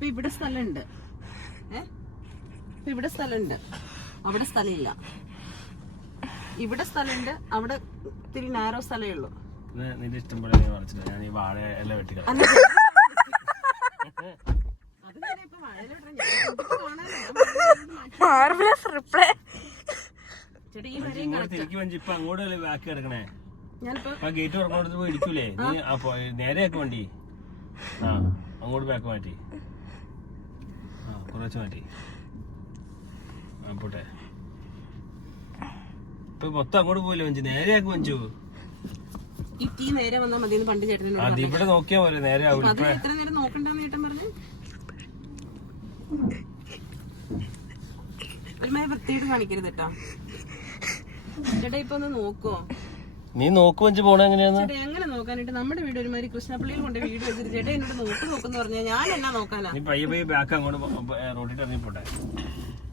ഇപ്പൊ ഇവിടെ സ്ഥലമുണ്ട്, ഇപ്പൊ ഇവിടെ സ്ഥലമുണ്ട്, അവിടെ സ്ഥലമില്ല. ഇവിടെ സ്ഥലമുണ്ട്, അവിടെ ഇത്തിരി നാരോ സ്ഥലമേ ഉള്ളൂ. നിന്റെ ഇഷ്ടം പോലെ ഞാൻ ഈ വാഴ എല്ലാം വെട്ടിക്കള. തിരിക്കി വഞ്ചി ഇപ്പൊ അങ്ങോട്ട് ബാക്കി കിടക്കണേ. ഗേറ്റ് തുറക്കോടത്ത് പോയി ഇരിക്കൂലേ നീ? അപ്പൊ നേരെ ആക്കി വണ്ടി. ആ അങ്ങോട്ട് ബാക്ക് മാറ്റി, കുറച്ച് മാറ്റി. പോട്ടെ. ഇപ്പൊ മൊത്തം അങ്ങോട്ട് പോയില്ലേ വഞ്ചി? നേരെ ആക്കി വഞ്ചു. നേരെ വന്നാൽ മതി പണ്ട് ചേട്ടനോട്. അത് ഇവിടെ നോക്കിയാ പോലെ നേരെ ആവില്ല. എത്ര നേരം നോക്കണ്ടെന്ന് ചേട്ടൻ പറഞ്ഞു. ഒരുമാതിരി വൃത്തിയായിട്ട് കാണിക്കരുത് കേട്ടാ ചേട്ടാ. ഇപ്പൊ ഒന്ന് നോക്കോ? നീ നോക്കു വഞ്ചി പോണ എങ്ങനെയാന്ന്? ചേട്ടാ എങ്ങനെ നോക്കാനായിട്ട്? നമ്മുടെ വീട് ഒരുമാതിരി കൃഷ്ണപ്പള്ളിയിൽ കൊണ്ട് വീട് വെച്ചിട്ട് ചേട്ടാ എന്നോട് നോക്കുന്നു പറഞ്ഞാൽ ഞാൻ എന്നാ നോക്കാനാ? നീ പയ്യെ പയ്യെ ബാക്ക് അങ്ങോട്ട് റോഡിട്ട് ഇറങ്ങി പോട്ടെ.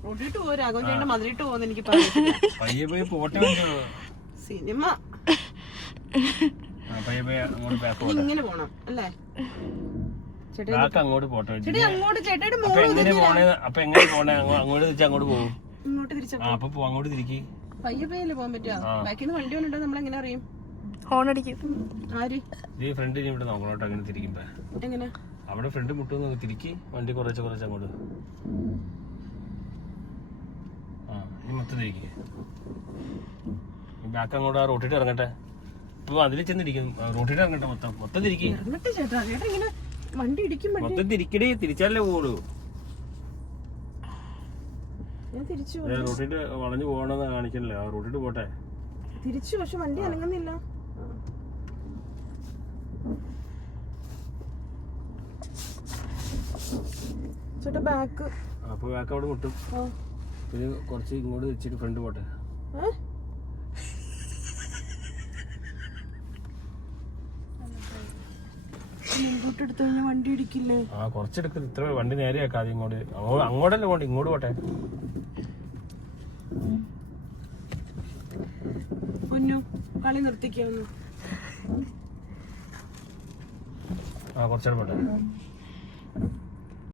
റോഡിട്ട് പോ, രാഘവൻ ചേട്ടൻ മതിലിട്ട് പോകുന്ന എനിക്ക് പയ്യെ പയ്യെ പോട്ടെ. സിനിമ ഇങ്ങനെ പോണം അല്ലേ ചേട്ടാ? അങ്ങോട്ട് പോട്ടെ. അങ്ങോട്ട് ചേട്ടാ അപ്പൊ എങ്ങനെ പോണേ? അങ്ങോട്ട് തിരിച്ച് അങ്ങോട്ട് പോകും. ഇങ്ങോട്ട് തിരിച്ചു അപ്പൊ അങ്ങോട്ട് തിരിക്കി. പയ്യെ പയ്യല്ലേ പോകാൻ പറ്റുക? ബാക്കിൽ നിന്ന് വണ്ടി വന്നിട്ടോ നമ്മളെങ്ങനെ അറിയും? ഹോൺ അടിക്കും. ആര്? ഈ ഫ്രണ്ട് ഇവിടെ നോക്കണോട്ടോ. അങ്ങനെ തിരിക്കുമ്പോ എങ്ങനെ? അവിടെ ഫ്രണ്ട് മുട്ടൊന്ന് തിരിക്കി വണ്ടി കുറച്ച് അങ്ങോട്ട്. നീ മൊത്തം തിരിക്കേ. ബാക്ക് അങ്ങോട്ട് ആ റോട്ടിട്ട് ഇറങ്ങട്ടെ. ഇപ്പൊ അതിൽ ചെന്നിരിക്കും. റോട്ടിട്ട് ഇറങ്ങട്ടെ. മൊത്തം തിരിക്കി. ചേട്ടാ ചേട്ടാ ഇങ്ങനെ വണ്ടി ഇടിക്കും. മൊത്തം തിരിക്കടി. തിരിച്ചാലേ പോളൂ. റോട്ടിട്ട് വളഞ്ഞു പോകണമെന്ന് കാണിക്കണല്ലേ. ആ റോട്ടിട്ട് പോട്ടെ. തിരിച്ചു. പക്ഷെ വണ്ടി അനങ്ങുന്നില്ല. ചേട്ടാ ബാക്ക്. അപ്പൊ ബാക്ക് അവിടെ മുട്ടും. പിന്നെ കുറച്ച് ഇങ്ങോട്ട് തിരിച്ചിട്ട് ഫ്രണ്ട് പോട്ടെ. എടുത്തു കഴിഞ്ഞാൽ വണ്ടി ഇടിക്കില്ലേ? ആ കുറച്ചെടുക്ക്. ഇത്ര വണ്ടി നേരെയാക്കാതെ ഇങ്ങോട്ട്. അങ്ങോട്ടല്ലേ പോട്ടെ, ഇങ്ങോട്ട് പോട്ടെ. പൊന്നു കളി നിർത്തിക്കാവുന്നു. കുറച്ചേരം പോട്ടെ.